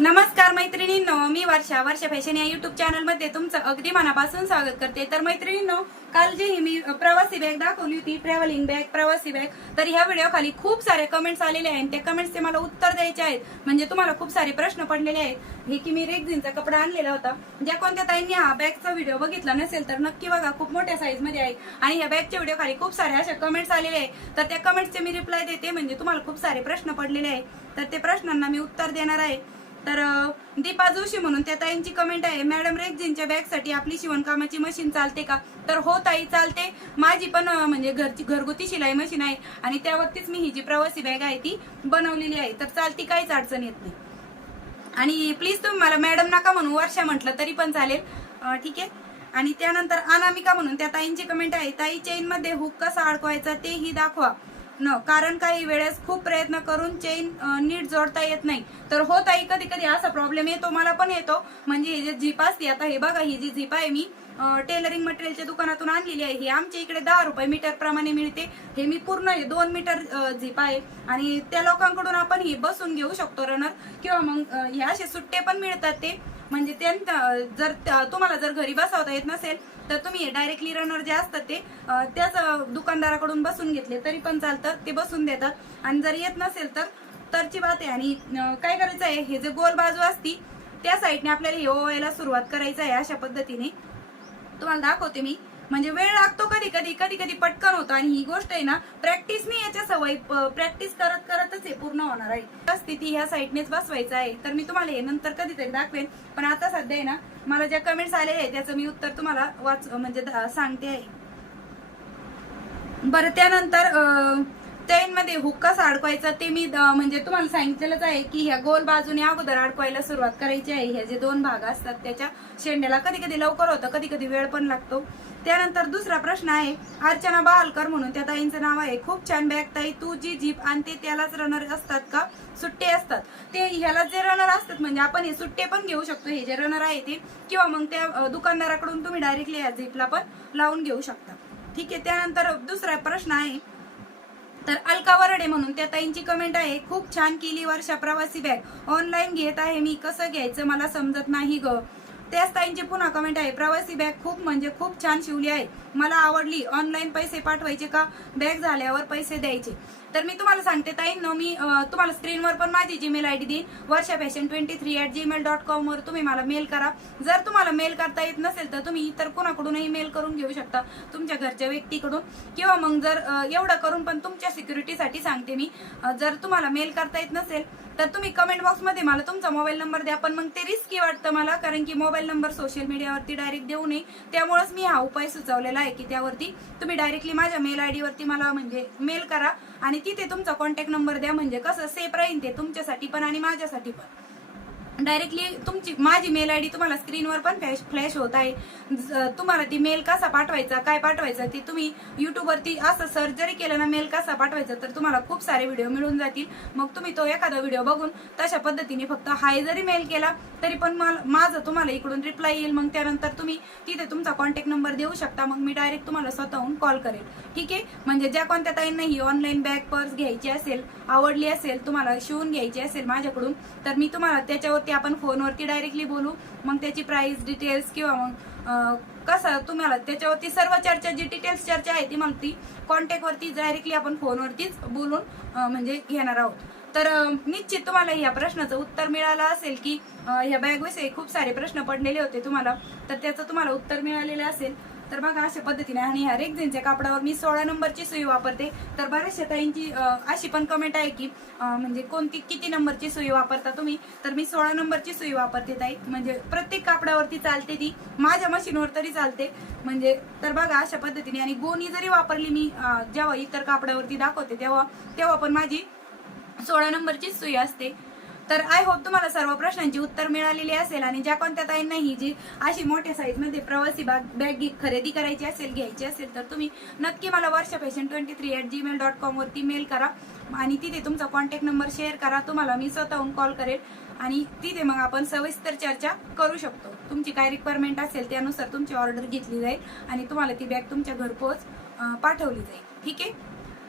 नमस्कार मैत्रिणींनो मी वर्षा. वर्षा फॅशन या युट्यूब चॅनलमध्ये तुमचं अगदी मनापासून स्वागत करते. तर मैत्रिणींनो काल जी ही मी प्रवासी बॅग दाखवली होती ट्रॅव्हलिंग बॅग प्रवासी बॅग तर ह्या व्हिडिओ खाली खूप सारे कमेंट्स आलेले आहेत. त्या कमेंट्सचे मला उत्तर द्यायचे आहेत. म्हणजे तुम्हाला खूप सारे प्रश्न पडलेले आहेत. हे की मी रेग्झिनचा कपडा आणलेला होता. ज्या कोणत्या ताईंनी हा बॅगचा व्हिडिओ बघितला नसेल तर नक्की बघा खूप मोठ्या साईजमध्ये आहे. आणि ह्या बॅगच्या व्हिडिओ खाली खूप सारे अशा कमेंट्स आलेले आहेत. तर त्या कमेंट्सचे मी रिप्लाय देते. म्हणजे तुम्हाला खूप सारे प्रश्न पडलेले आहेत. तर ते प्रश्नांना मी उत्तर देणार आहे. तर दीपा जोशी म्हणून त्या ताईंची कमेंट आहे मॅडम रेग्झिनच्या बॅगसाठी आपली शिवणकामाची मशीन चालते का? तर हो ताई चालते. माझी पण म्हणजे घरची घरगुती शिलाई मशीन आहे आणि त्यावरतीच मी ही जी प्रवासी बॅग आहे ती बनवलेली आहे. तर चालती काहीच अडचण येत नाही. आणि प्लीज तुम्ही मला मॅडम नका म्हणू वर्षा म्हटलं तरी पण चालेल. ठीक आहे. आणि त्यानंतर अनामिका म्हणून त्या ताईंची कमेंट आहे ताई चेन मध्ये हुक कसा अडकवायचा तेही दाखवा. न कारण काही वेळेस खूप प्रयत्न करून चेन नीट जोडता येत नाही. तर हो ताई कधी कधी असा प्रॉब्लेम येतो मला पण येतो. म्हणजे ही जी झीप असते आता हे बघा ही जी झीप आहे मी टेलरिंग मटेरियलच्या दुकानातून आणलेली आहे. ही आमच्या इकडे दहा रुपये मीटर प्रमाणे मिळते. हे मी पूर्ण दोन मीटर झिप झीप आहे. आणि त्या लोकांकडून आपण ही बसून घेऊ शकतो रनर किंवा मग हे असे सुट्टे पण मिळतात ते. म्हणजे त्यांच्या जर तुम्हाला जर घरी बसवता येत नसेल तर तुम्ही डायरेक्टली रनर जे असतात ते त्याच दुकानदाराकडून बसून घेतले तरी पण चालतं ते बसून देतात. आणि जर येत नसेल तर तरची बात आहे. आणि काय करायचं आहे हे जे गोल बाजू असती त्या साईडने आपल्याला हे ओवायला सुरुवात करायचं आहे अशा पद्धतीने. तुम्हाला दाखवते मी. म्हणजे वेळ लागतो कधी कधी कधी कधी पटकन होतं. आणि ही गोष्ट आहे ना प्रॅक्टिसने याच्या सवय प्रॅक्टिस करत करतच हे पूर्ण होणार आहे. स्थिती ह्या साईडनेच बसवायचं आहे. तर मी तुम्हाला हे नंतर कधीतरी दाखवेन. पण आता सध्या आहे ना मला ज्या कमेंट्स आले आहे त्याचं मी उत्तर तुम्हाला वाच म्हणजे सांगते आहे. बरं त्यानंतर चैनमध्ये अडकवायचा ते मी म्हणजे तुम्हाला सांगितलेलंच आहे की ह्या गोल बाजूने अगोदर अडकवायला सुरुवात करायची आहे. हे जे दोन भाग असतात त्याच्या शेंड्याला कधी कधी लवकर होतं कधी कधी वेळ पण लागतो. त्यानंतर दुसरा प्रश्न आहे अर्चना बहालकर म्हणून त्या ताईंचं नाव आहे. खूप छान बॅग ताई तू जी जीप आणते त्यालाच रनर असतात का? सुट्टे असतात. ते ह्याला जे रनर असतात म्हणजे आपण हे सुट्टे पण घेऊ शकतो. हे जे रनर आहे ते किंवा मग त्या दुकानदाराकडून तुम्ही डायरेक्टली या जीपला पण लावून घेऊ शकता. ठीक आहे त्यानंतर दुसरा प्रश्न आहे तर अलका वरडे म्हणून त्या ताईंची कमेंट आहे. खूप छान केली वर्षा प्रवासी बॅग ऑनलाईन घेत आहे मी. कसं घ्यायचं? मला समजत नाही ग. त्याच ताईंची पुन्हा कमेंट आहे. प्रवासी बॅग खूप म्हणजे खूप छान शिवली आहे. मला आवडली. ऑनलाईन पैसे पाठवायचे का? बॅग झाल्यावर पैसे द्यायचे. तर मी तुम्हाला सांगते ताईंनो मी तुम्हाला स्क्रीनवर पण माझी जीमेल आय डी देईन. Varsha fashion twenty three at Gmail dot कॉमवर तुम्ही मला मेल करा. जर तुम्हाला मेल करता येत नसेल तर तुम्ही इतर कोणाकडूनही मेल करून घेऊ शकता. तुमच्या घरच्या व्यक्तीकडून. किंवा मग जर एवढं करून पण तुमच्या सिक्युरिटीसाठी सांगते मी. जर तुम्हाला मेल करता येत नसेल तर तुम्ही कमेंट बॉक्समध्ये मला तुमचा मोबाईल नंबर द्या. पण मग ते रिस्की वाटतं मला कारण की मोबाईल मोबाईल नंबर सोशल मीडियावरती डायरेक्ट देऊ नये. त्यामुळेच मी हा उपाय सुचवलेला आहे की त्यावरती तुम्ही डायरेक्टली माझ्या मेल आय वरती मला म्हणजे मेल करा आणि तिथे तुमचा कॉन्टॅक्ट नंबर द्या म्हणजे कसं सेफ राहील ते तुमच्यासाठी पण आणि माझ्यासाठी पण. डायरेक्टली तुमची माझी मेल आय डी तुम्हाला स्क्रीनवर पण फ्लॅश फ्लॅश होत आहे. ज- तुम्हाला ती मेल कसा पाठवायचा काय पाठवायचा ते तुम्ही युट्यूबवरती असं सर्च जरी केलं ना मेल कसा पाठवायचा तर तुम्हाला खूप सारे व्हिडिओ मिळून जातील. मग तुम्ही तो एखादा व्हिडिओ बघून तशा पद्धतीने फक्त हाय जरी मेल केला तरी पण मला- माझं तुम्हाला इकडून रिप्लाय येईल. मग त्यानंतर तुम्ही तिथे तुमचा कॉन्टॅक्ट नंबर देऊ शकता. मग मी डायरेक्ट तुम्हाला स्वतःहून कॉल करेल. ठीक आहे? म्हणजे ज्या कोणत्या ताईंना ही ऑनलाईन बॅग पर्स घ्यायची असेल आवडली असेल तुम्हाला शिवून घ्यायची असेल माझ्याकडून तर मी तुम्हाला त्याच्यावरती आपण फोनवरती डायरेक्टली बोलू मग त्याची प्राइस डिटेल्स किंवा मग कसं तुम्हाला त्याच्यावरती सर्व चर्चा जी डिटेल्स चर्चा आहे ती मग ती कॉन्टॅक्टवरती डायरेक्टली आपण फोनवरतीच बोलून म्हणजे घेणार आहोत. तर निश्चित तुम्हाला या प्रश्नाचं उत्तर मिळालं असेल की ह्या बॅगविषयी खूप सारे प्रश्न पडलेले होते तुम्हाला तर त्याचं तुम्हाला उत्तर मिळालेलं असेल. तर बघा अशा पद्धतीने आणि ह्या रेक्झिनच्या कापडावर मी सोळा नंबरची सुई वापरते. तर बऱ्याचशा ताईंची अशी पण कमेंट आहे की म्हणजे कोणती किती नंबरची सुई वापरता तुम्ही? तर मी सोळा नंबरची सुई वापरते ताई. म्हणजे प्रत्येक कापडावरती चालते ती. माझ्या मशीनवर तरी चालते. म्हणजे तर बघा अशा पद्धतीने. आणि गोणी जरी वापरली मी जेव्हा इतर कापडावरती दाखवते तेव्हा तेव्हा पण माझी सोळा नंबरची सुई असते. तर आय होप तुम्हाला सर्व प्रश्नांची उत्तर मिळालेली असेल आणि ज्या कोणत्या ताईंना ही जी अशी मोठ्या साईजमध्ये प्रवासी बॅग बॅग खरेदी करायची असेल घ्यायची असेल तर तुम्ही नक्की मला Varsha fashion twenty three at Gmail dot कॉमवरती mail करा. आणि तिथे तुमचा कॉन्टॅक्ट नंबर शेअर करा. तुम्हाला मी स्वतःहून कॉल करेल आणि तिथे मग आपण सविस्तर चर्चा करू शकतो. तुमची काय रिक्वायरमेंट असेल त्यानुसार तुमची ऑर्डर घेतली जाईल आणि तुम्हाला ती बॅग तुमच्या घरपोच पाठवली जाईल. ठीक आहे?